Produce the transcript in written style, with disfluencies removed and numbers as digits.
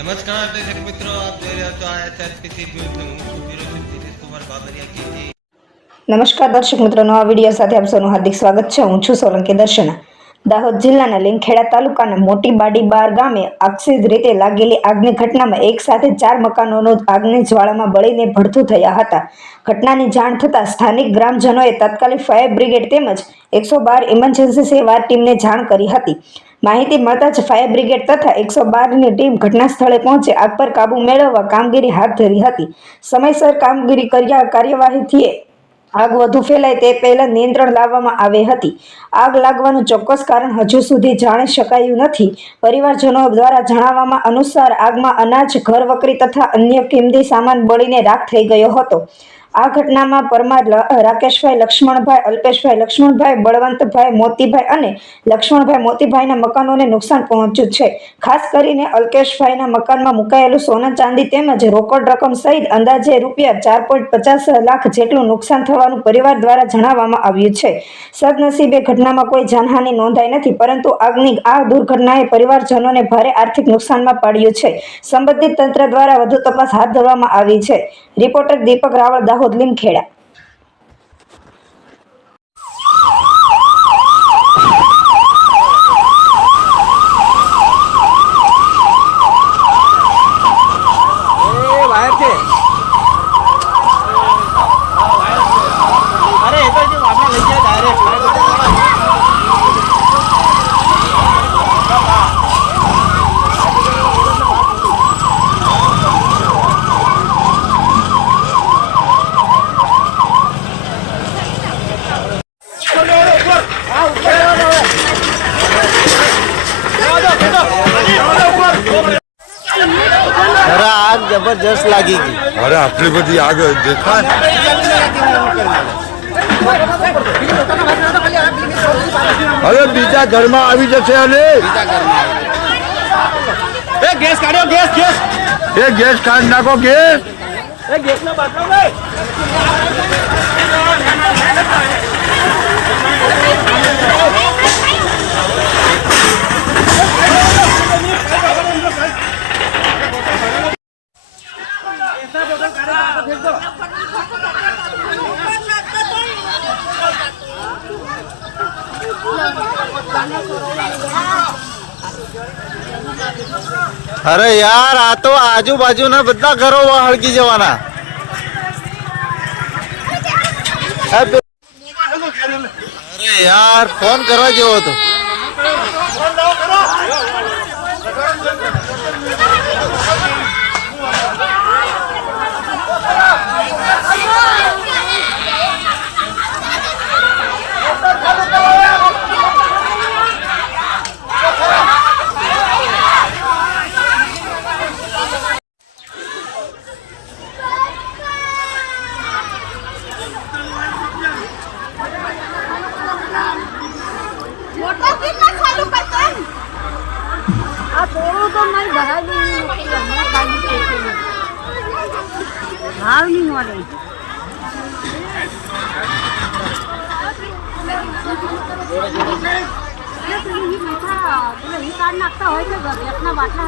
નમસ્કાર દર્શક મિત્રો, આપ જોઈ રહ્યા છો ISRPC ન્યૂઝ. હું છું બ્યુરો ચીફ દિનેશ કુમાર બાબરિયા કે નમસ્કાર દર્શક મિત્રોનો આ વિડીયો સાથે આપ સૌનું હાર્દિક સ્વાગત છે. હું છું સોલંકી દર્શના. દાહોદ જિલ્લાના લીમખેડા તાલુકાના મોટી બાડીબાર ગામે આકસ્મિક રીતે લાગેલી આગની ઘટનામાં એક સાથે 4 મકાનોનો આગની જ્વાળામાં બળીને ભડથું થયા હતા. ઘટનાની જાણ થતાં સ્થાનિક ગ્રામજનોએ તાત્કાલિક ફાયર બ્રિગેડ તેમજ 112 ઇમરજન્સી સેવા ટીમને જાણ કરી હતી. માહિતી મળતા જ ફાયર બ્રિગેડ તથા 112ની ટીમ ઘટના સ્થળે પહોંચી આગ પર કાબુ મેળવવા કામગીરી હાથ ધરી હતી. સમયસર કામગીરી કાર્યવાહીથી આગ વધુ ફેલાય તે પહેલા નિયંત્રણ લાવવામાં આવી હતી. આગ લાગવાનું ચોક્કસ કારણ હજુ સુધી જાણી શકાયું નથી. પરિવારજનો દ્વારા જણાવવામાં અનુસાર આગમાં અનાજ, ઘરવકરી તથા અન્ય કિંમતી સામાન બળીને રાખ થઈ ગયો હતો. આ ઘટનામાં પરમાર રાકેશભાઈ લક્ષ્મણભાઈ, અલ્પેશભાઈ લક્ષ્મણભાઈ, બળવંતભાઈ મોતીભાઈ અને લક્ષ્મણભાઈ મોતીભાઈના મકાનોને નુકસાન પહોંચ્યું છે. ખાસ કરીને અલ્કેશભાઈના મકાનમાં મુકાયેલું સોના ચાંદી તેમજ રોકડ રકમ સહિત અંદાજે રૂપિયા 4.50 લાખ જેટલું નુકસાન થવાનું પરિવાર દ્વારા જણાવવામાં આવ્યું છે. સદનસીબે ઘટનામાં કોઈ જાનહાનિ નોંધાઈ નથી, પરંતુ આગની આ દુર્ઘટનાએ પરિવારજનોને ભારે આર્થિક નુકસાનમાં પાડ્યું છે. સંબંધિત તંત્ર દ્વારા વધુ તપાસ હાથ ધરવામાં આવી છે. રિપોર્ટર દીપક રાવળ, દાહોદ, લીમખેડા. आग जबरदस्त लागी गई। अरे आटली बड़ी आग देखा अरे बीजा घर में આવી જશે અરે ए गैस काढो, गैस गैस એ ગેસ કાઢ નાખો ગેસ ए गैस નો બાટલો ભાઈ अरे यार आ तो आजूबाजूना બધા ઘરો હળગી જવાના. અરે યાર ફોન કરવા જેવો હતો. भाव नहीं हो रहे नाखता हो अपना बाटला